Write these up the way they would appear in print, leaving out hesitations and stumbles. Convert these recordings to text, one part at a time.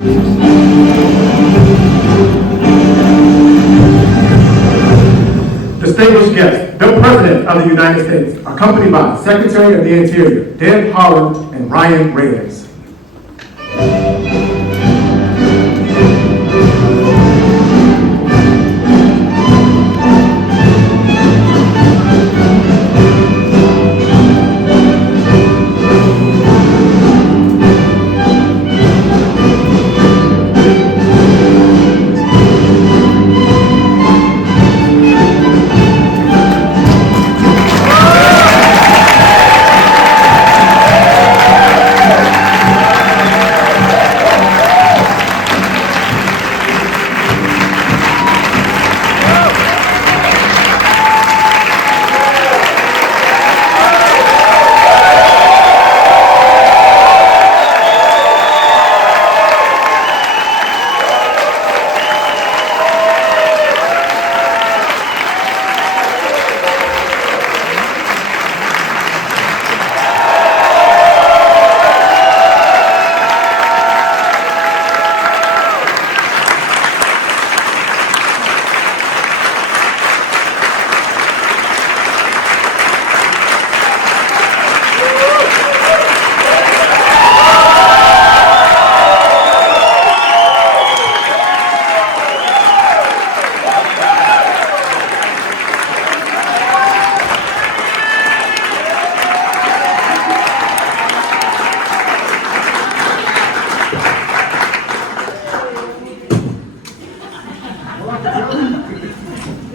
Distinguished guests, the President of the United States, accompanied by Secretary of the Interior, Deb Haaland and Ryan Reyes.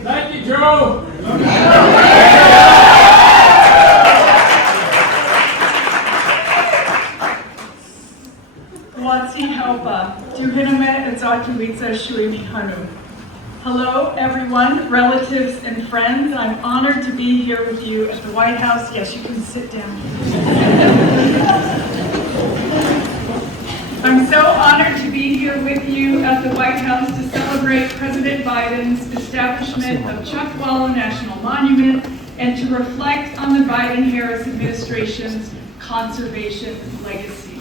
Thank you, Joe. Watsi Haupa, Duhiname and Zakiwitsa Shuimi Hanu. Hello, everyone, relatives and friends. I'm honored to be here with you at the White House. Yes, you can sit down. I'm so honored to be here with you at the White House to celebrate President Biden's establishment of Chuckwalla National Monument and to reflect on the Biden-Harris administration's conservation legacy.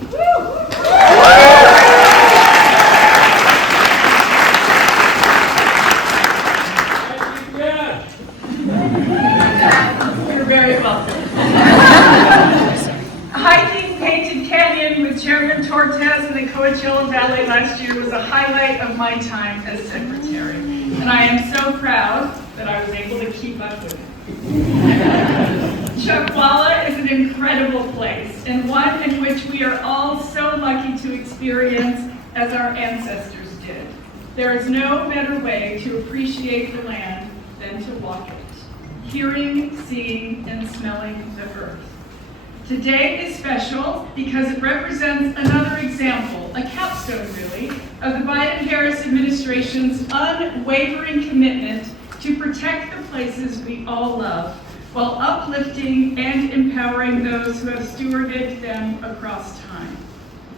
You're very welcome. Hiking Painted Canyon with Chairman Tortes in the Coachella Valley last year was a highlight of my time as secretary, and I am so proud that I was able to keep up with it. Chuckwalla is an incredible place, and one in which we are all so lucky to experience as our ancestors did. There is no better way to appreciate the land than to walk it, hearing, seeing, and smelling the earth. Today is special because it represents another example, a capstone really, of the Biden-Harris administration's unwavering commitment to protect the places we all love, while uplifting and empowering those who have stewarded them across time.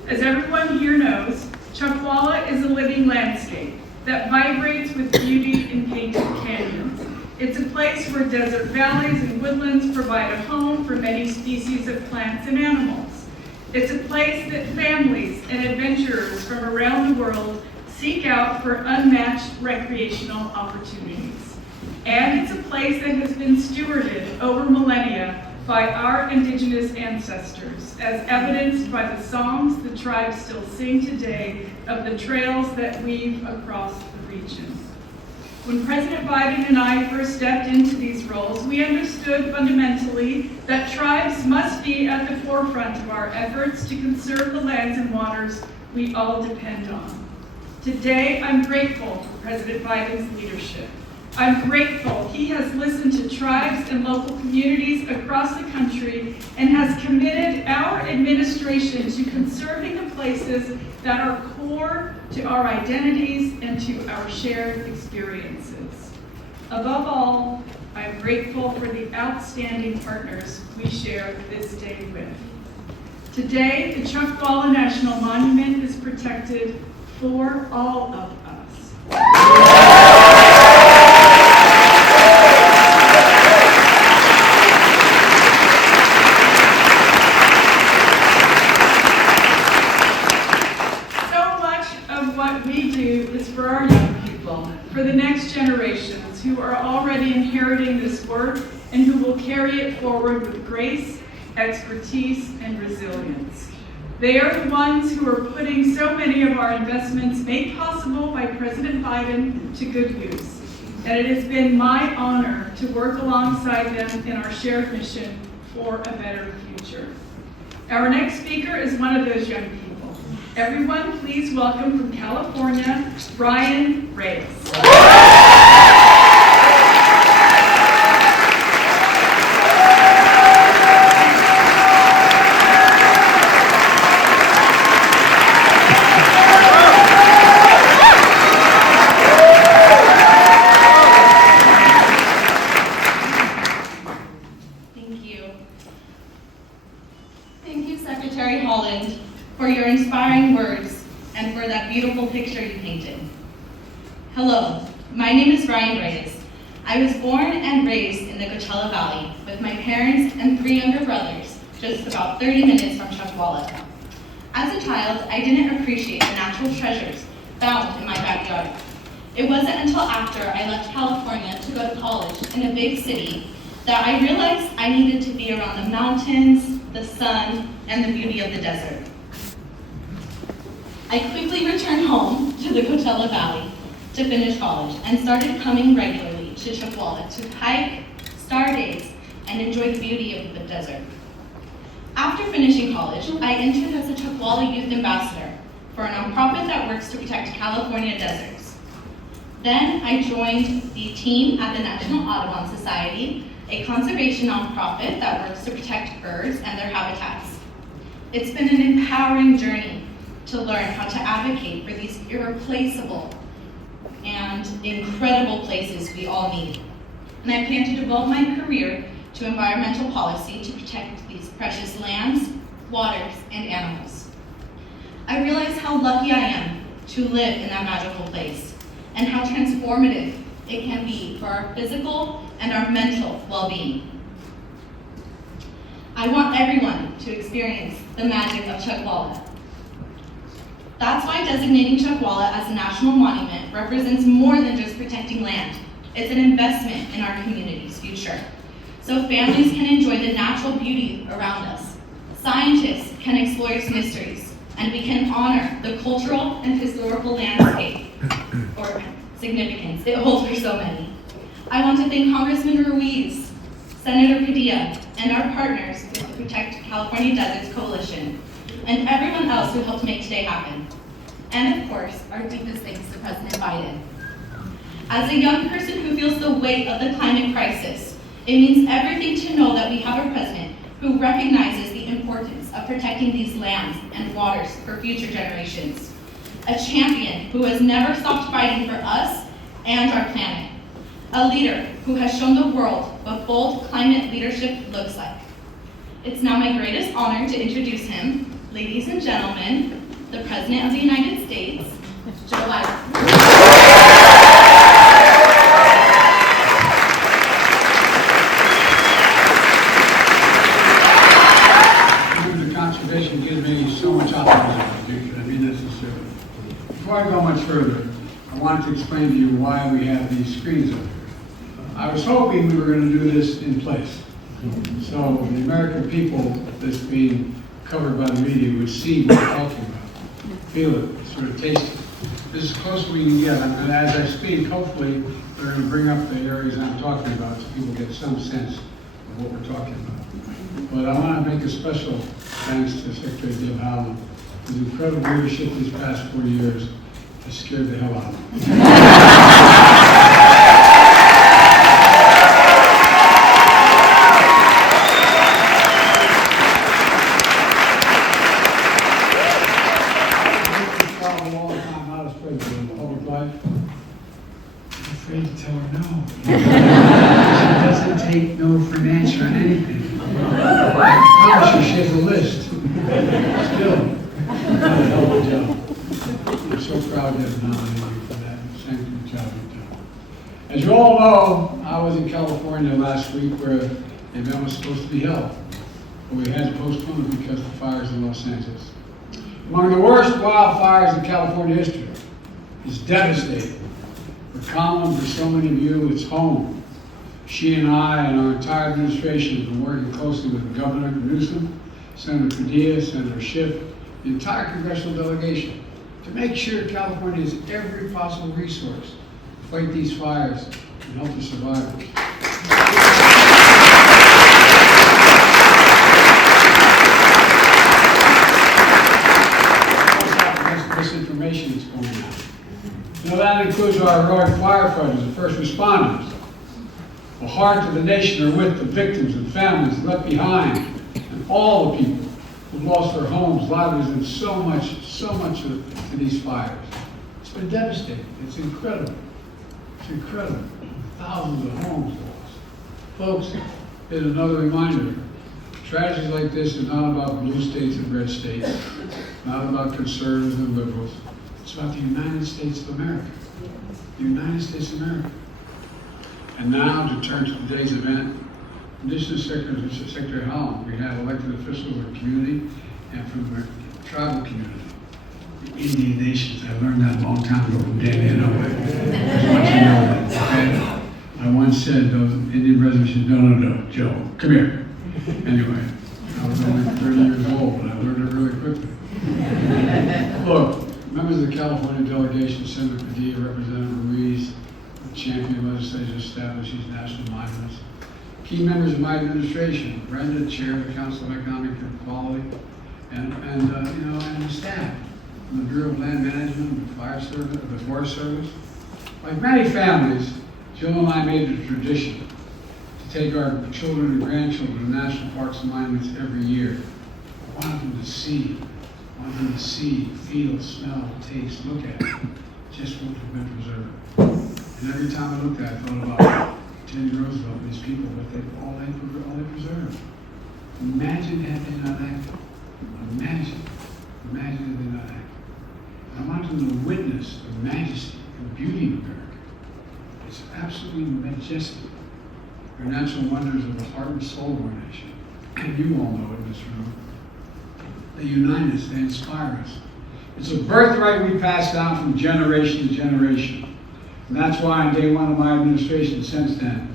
As everyone here knows, Chuckwalla is a living landscape that vibrates with beauty in painted canyons. It's a place where desert valleys and woodlands provide a home for many species of plants and animals. It's a place that families and adventurers from around the world seek out for unmatched recreational opportunities. And it's a place that has been stewarded over millennia by our indigenous ancestors, as evidenced by the songs the tribes still sing today of the trails that weave across the region. When President Biden and I first stepped into these roles, we understood fundamentally that tribes must be at the forefront of our efforts to conserve the lands and waters we all depend on. Today, I'm grateful for President Biden's leadership. I'm grateful he has listened to tribes and local communities across the country and has committed our administration to conserving the places that are core to our identities and to our shared experiences. Above all, I'm grateful for the outstanding partners we share this day with. Today, the Chuckwalla National Monument is protected for all of us. But what we do is for our young people, for the next generations who are already inheriting this work and who will carry it forward with grace, expertise, and resilience. They are the ones who are putting so many of our investments made possible by President Biden to good use. And it has been my honor to work alongside them in our shared mission for a better future. Our next speaker is one of those young people. Everyone, please welcome from California, Ryan Reyes. For your inspiring words and for that beautiful picture you painted. Hello, my name is Ryan Reyes. I was born and raised in the Coachella Valley with my parents and 3 younger brothers, just about 30 minutes from Chuckwalla. As a child, I didn't appreciate the natural treasures found in my backyard. It wasn't until after I left California to go to college in a big city that I realized I needed to be around the mountains, the sun, and the beauty of the desert. I quickly returned home to the Coachella Valley to finish college and started coming regularly to Chuckwalla to hike, star gaze, and enjoy the beauty of the desert. After finishing college, I interned as a Chuckwalla Youth Ambassador for a nonprofit that works to protect California deserts. Then I joined the team at the National Audubon Society, a conservation nonprofit that works to protect birds and their habitats. It's been an empowering journey to learn how to advocate for these irreplaceable and incredible places we all need. And I plan to devote my career to environmental policy to protect these precious lands, waters, and animals. I realize how lucky I am to live in that magical place and how transformative it can be for our physical and our mental well-being. I want everyone to experience the magic of Chuckwalla. That's why designating Chuckwalla as a national monument represents more than just protecting land. It's an investment in our community's future. So families can enjoy the natural beauty around us. Scientists can explore its mysteries, and we can honor the cultural and historical landscape or significance it holds for so many. I want to thank Congressman Ruiz, Senator Padilla, and our partners with the Protect California Deserts Coalition, and everyone else who helped make today happen. And of course, our deepest thanks to President Biden. As a young person who feels the weight of the climate crisis, it means everything to know that we have a president who recognizes the importance of protecting these lands and waters for future generations. A champion who has never stopped fighting for us and our planet. A leader who has shown the world what bold climate leadership looks like. It's now my greatest honor to introduce him, ladies and gentlemen, the President of the United States, Joe Biden. The conservation gives me so much optimism for the future. I mean this sincerely. Before I go much further, I wanted to explain to you why we have these screens up here. I was hoping we were going to do this in place, so the American people that's being covered by the media would see what we're talking about, feel it, sort of taste it. This is as close as we can get. And as I speak, hopefully, they're going to bring up the areas I'm talking about so people get some sense of what we're talking about. But I want to make a special thanks to Secretary Deb Haaland for his incredible leadership these past 4 years. It scared the hell out of me. Afraid to tell her no. She doesn't take no for an answer on anything. I promise you, she has a list. Still, you've done a hell of a job. I'm so proud to have nominated you for that. Thank you for the job you've done. As you all know, I was in California last week where the event was supposed to be held. But we had to postpone it because of the fires in Los Angeles. Among the worst wildfires in California history. is devastating. For Kamala and for so many of you, it's home. She and I and our entire administration have been working closely with Governor Newsom, Senator Padilla, Senator Schiff, the entire congressional delegation, to make sure California has every possible resource to fight these fires and help the survivors. Misinformation that's going out. That includes our heroic firefighters and first responders. The heart of the nation are with the victims and families left behind, and all the people who've lost their homes, livelihoods, and so much to these fires. It's been devastating. It's incredible. It's incredible. Thousands of homes lost. Folks, here's another reminder. Tragedies like this is not about blue states and red states, not about conservatives and liberals. It's about the United States of America. The United States of America. And now, to turn to today's event, in addition to Secretary Holland, we have elected officials of the community and from the tribal community, the Indian nations. I learned that a long time ago from Dan Inouye. Just want you to know that, okay? I once said those Indian reservations, no, Joe, come here. Anyway, I was only 30 years old, but I learned it really quickly. Look, members of the California delegation, Senator Padilla, Representative Ruiz, the champion legislature to establish these national monuments. Key members of my administration, Brenda, Chair of the Council of Economic Equality, and the staff from the Bureau of Land Management, the Fire Service, the Forest Service. Like many families, Jill and I made it a tradition to take our children and grandchildren to national parks and monuments every year. I wanted them to see, feel, smell, taste, look at just what had been preserved. And every time I looked at it, I thought about Teddy Roosevelt and these people, what all they preserved. Imagine had they not acted. Imagine had they not acted. I want them to witness the majesty and beauty of America. It's absolutely majestic. They're natural wonders of the heart and soul of our nation. And you all know it in this room. They unite us, they inspire us. It's a birthright we pass down from generation to generation. And that's why on day one of my administration since then,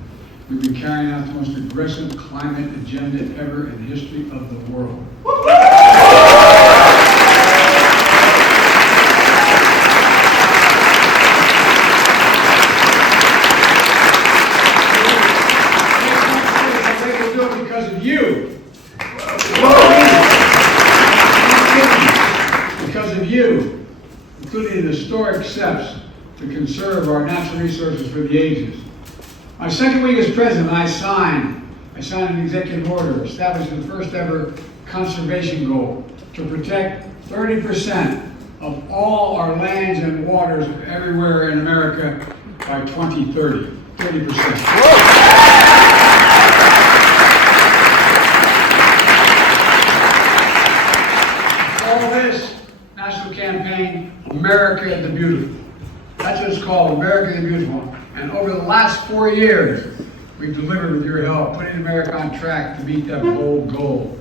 we've been carrying out the most aggressive climate agenda ever in the history of the world. Because of you. Because of you, including the historic steps to conserve our natural resources for the ages. My second week as president, I signed an executive order establishing the first ever conservation goal to protect 30% of all our lands and waters everywhere in America by 2030. 30%. National campaign, America the Beautiful. That's what it's called, America the Beautiful. And over the last 4 years, we've delivered with your help, putting America on track to meet that bold goal.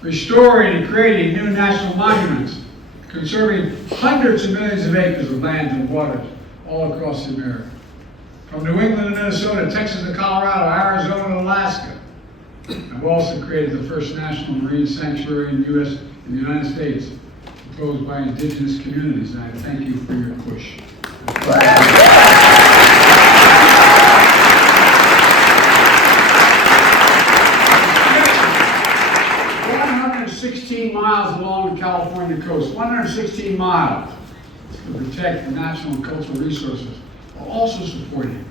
Restoring and creating new national monuments, conserving hundreds of millions of acres of lands and waters all across America. From New England to Minnesota, Texas to Colorado, Arizona to Alaska. And we've also created the first national marine sanctuary in the United States, proposed by indigenous communities, and I thank you for your push. 116 miles along the California coast, 116 miles to protect the natural and cultural resources, while also supporting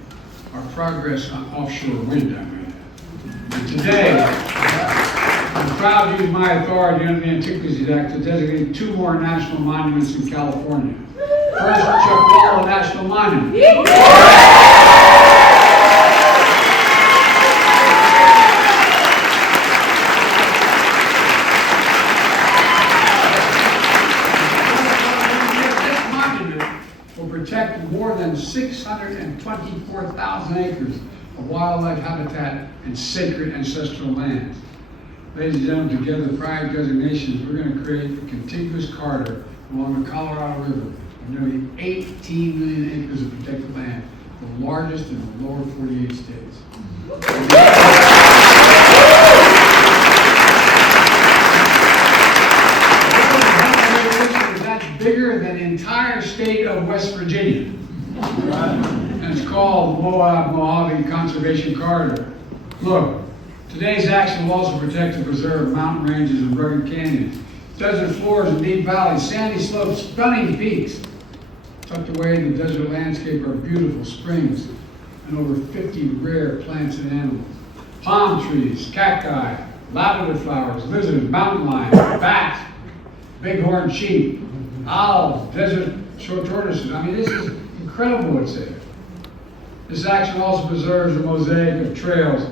our progress on offshore wind, I mean. And today, I'm proud to use my authority under the Antiquities Act to designate 2 more national monuments in California. First, Chuck Walla National Monument. This monument will protect more than 624,000 acres of wildlife habitat and sacred ancestral lands. Ladies and gentlemen, together with prior designations, we're going to create a contiguous corridor along the Colorado River and nearly 18 million acres of protected land, the largest in the lower 48 states. That's bigger than the entire state of West Virginia. And it's called the Moab-Mojave Conservation Corridor. Look, today's action will also protect and preserve mountain ranges and rugged canyons, desert floors and deep valleys, sandy slopes, stunning peaks. Tucked away in the desert landscape are beautiful springs and over 50 rare plants and animals. Palm trees, cacti, lavender flowers, lizards, mountain lions, bats, bighorn sheep, owls, desert short tortoises. I mean, this is incredible what's there. This action also preserves a mosaic of trails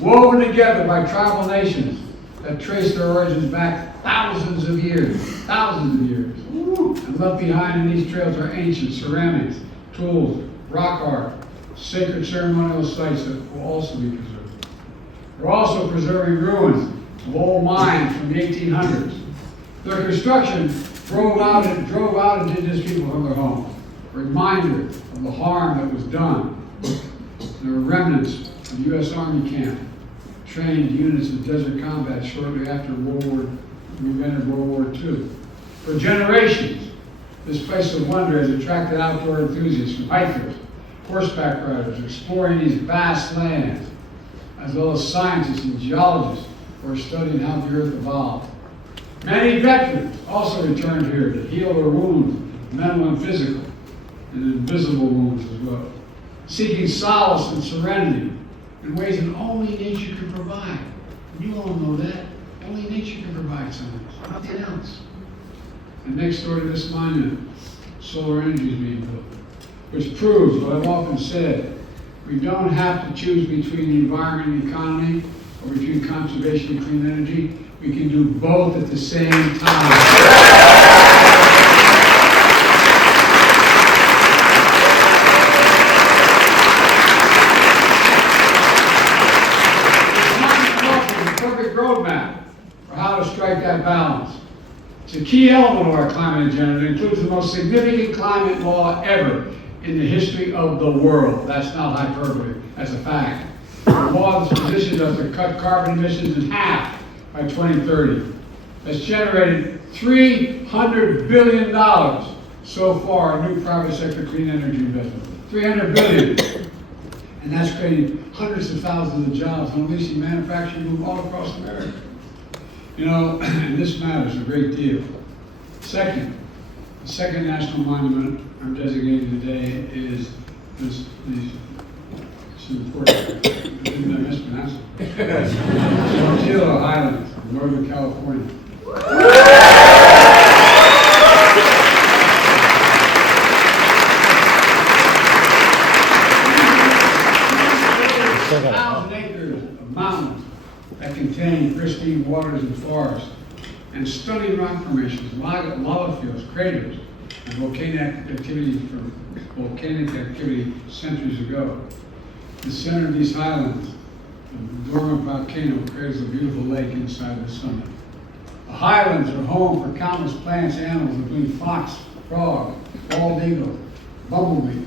woven together by tribal nations that trace their origins back thousands of years. And left behind in these trails are ancient ceramics, tools, rock art, sacred ceremonial sites that will also be preserved. We're also preserving ruins of old mines from the 1800s. Their construction drove out indigenous people from their homes, a reminder of the harm that was done. There were remnants of the U.S. Army camp, trained units of desert combat shortly after we entered World War II. For generations, this place of wonder has attracted outdoor enthusiasts from hikers, horseback riders, exploring these vast lands, as well as scientists and geologists who are studying how the earth evolved. Many veterans also returned here to heal their wounds, mental and physical, and invisible wounds as well, seeking solace and serenity in ways that only nature can provide. And you all know that. Only nature can provide something, nothing else. And next door to this monument, solar energy is being built, which proves what I've often said. We don't have to choose between the environment and the economy, or between conservation and clean energy. We can do both at the same time. Perfect roadmap for how to strike that balance. It's a key element of our climate agenda. It includes the most significant climate law ever in the history of the world. That's not hyperbole, that's a fact. The law that's positioned us to cut carbon emissions in half by 2030. That's generated $300 billion so far in new private sector clean energy investment. $300 billion. And that's creating hundreds of thousands of jobs, unleashing manufacturing boom all across America. You know, and this matters a great deal. Second, the second national monument I'm designating today is this it's important. I didn't mispronounce it. Saltillo Highlands, Northern California. Mountains that contain pristine waters and forests, and stunning rock formations, lava fields, craters, and volcanic activity centuries ago. The center of these highlands, the dormant volcano creates a beautiful lake inside the summit. The highlands are home for countless plants and animals, including fox, frog, bald eagle, bumblebees.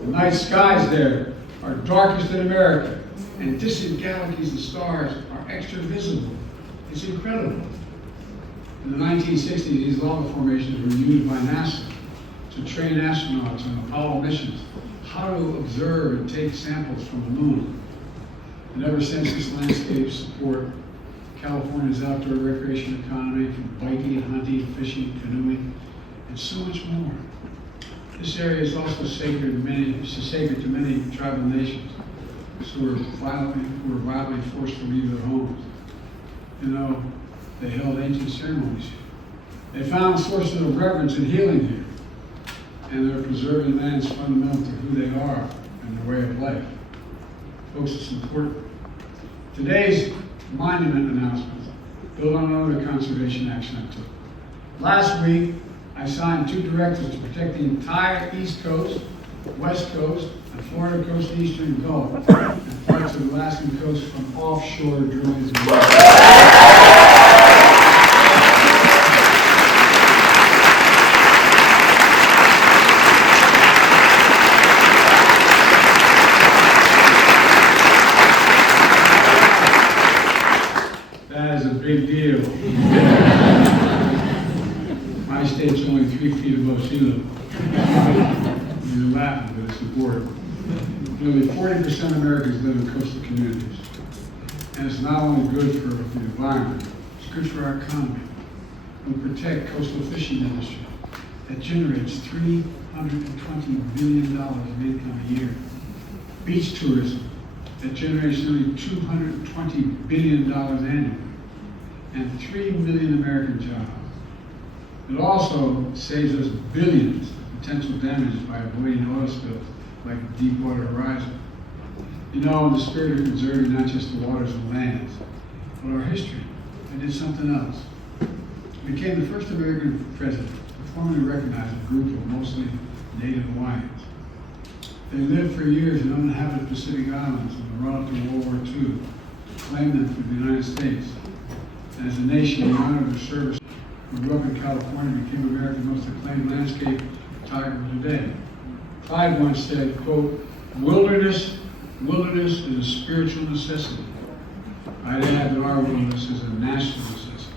The night skies there are darkest in America, and distant galaxies and stars are extra visible. It's incredible. In the 1960s, these lava formations were used by NASA to train astronauts on Apollo missions how to observe and take samples from the moon. And ever since, this landscape support California's outdoor recreation economy, from biking, hunting, fishing, canoeing, and so much more. This area is also sacred to many tribal nations who were violently forced to leave their homes. You know, they held ancient ceremonies. They found sources of reverence and healing here. And they're preserving lands fundamental to who they are and their way of life. Folks, it's important. Today's monument announcements build on another conservation action I took. Last week, I signed 2 directives to protect the entire East Coast, West Coast, and Florida coast and Eastern Gulf, and parts of the Alaskan coast from offshore drilling. big deal. My state's only 3 feet above sea level. You're laughing, but it's important. Nearly 40% of Americans live in coastal communities. And it's not only good for the environment, it's good for our economy. We protect coastal fishing industry that generates $320 billion in income a year. Beach tourism that generates nearly $220 billion annually, and 3 million American jobs. It also saves us billions of potential damage by avoiding oil spills like Deepwater Horizon. You know, in the spirit of conserving not just the waters and lands, but our history, I did something else. I became the first American president to formally recognize a group of mostly Native Hawaiians. They lived for years in uninhabited Pacific Islands in the run-up to World War II, claimed them for the United States. And as a nation, we honored their service. We grew up in California, became America's most acclaimed landscape photographer today. Clyde once said, quote, wilderness is a spiritual necessity. I'd add that our wilderness is a national necessity.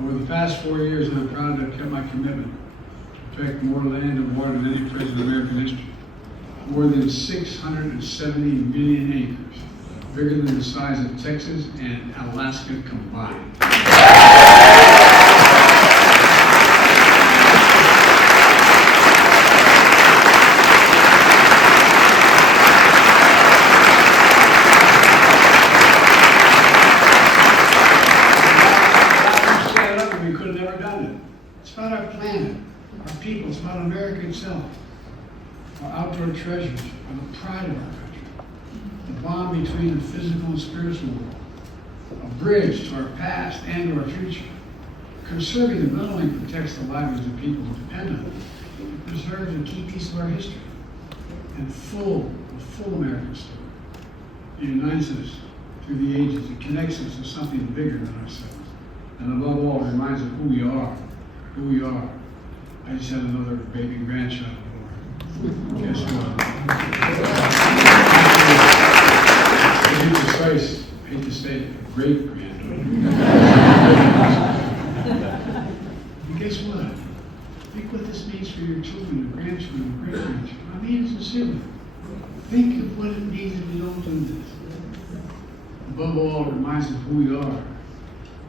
Over the past 4 years, I'm proud to have kept my commitment to protect more land and water than any place in American history. More than 670 million acres, bigger than the size of Texas and Alaska combined. We could have never done it. It's about our planet, our people, it's about America itself. Our outdoor treasures are the pride of our country. The bond between the physical and spiritual world. A bridge to our past and to our future. Conserving them not only protects the livelihoods of people who depend on it, it preserves a key piece of our history. And a full American story. It unites us through the ages. It connects us to something bigger than ourselves. And above all, it reminds us of who we are. I just had another baby grandchild. Guess what? To be precise, I hate to say it, great granddaughter. And guess what? Think what this means for your children, your grandchildren, your great-grandchildren. I mean it sincerely. Think of what it means if we don't do this. Above all, it reminds us of who we are.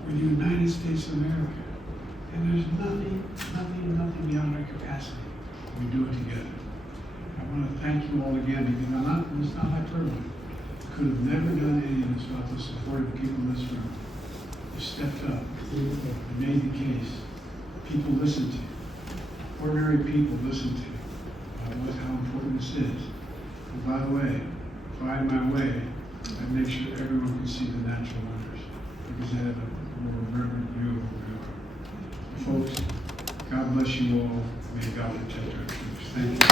We're the United States of America. And there's nothing beyond our capacity. We do it together. I want to thank you all again because it's not hyperbole. Could have never done any of this without the support of the people in this room. You stepped up, you made the case. People listened to you. Ordinary people listened to you about how important this is. And by the way, if I had my way, I'd make sure everyone can see the natural wonders because they have a more reverent view of who we are. Folks, God bless you all. May God protect our troops. Thank you.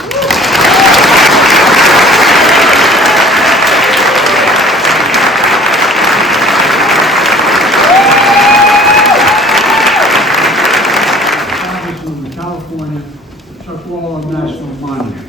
Establishment of the California Chuckwalla National Monument.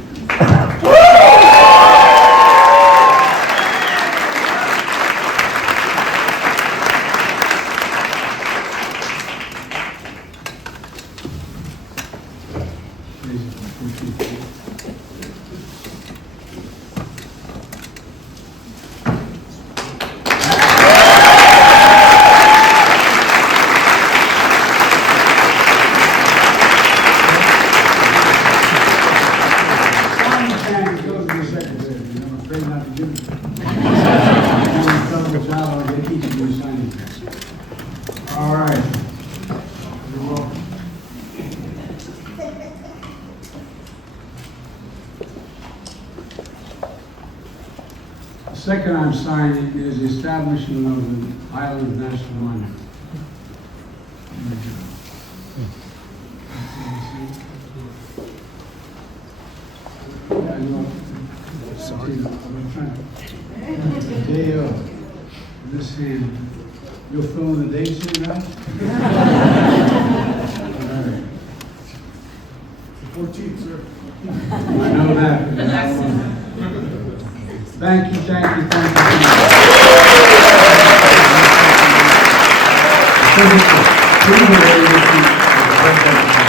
All right. You're welcome. The second I'm signing is the establishment of the Island National Monument. Sorry. The day of this hand. You'll fill in the dates here, guys? All right. 14th, sir. I know that. Thank you. Please remain in your seat for the presidential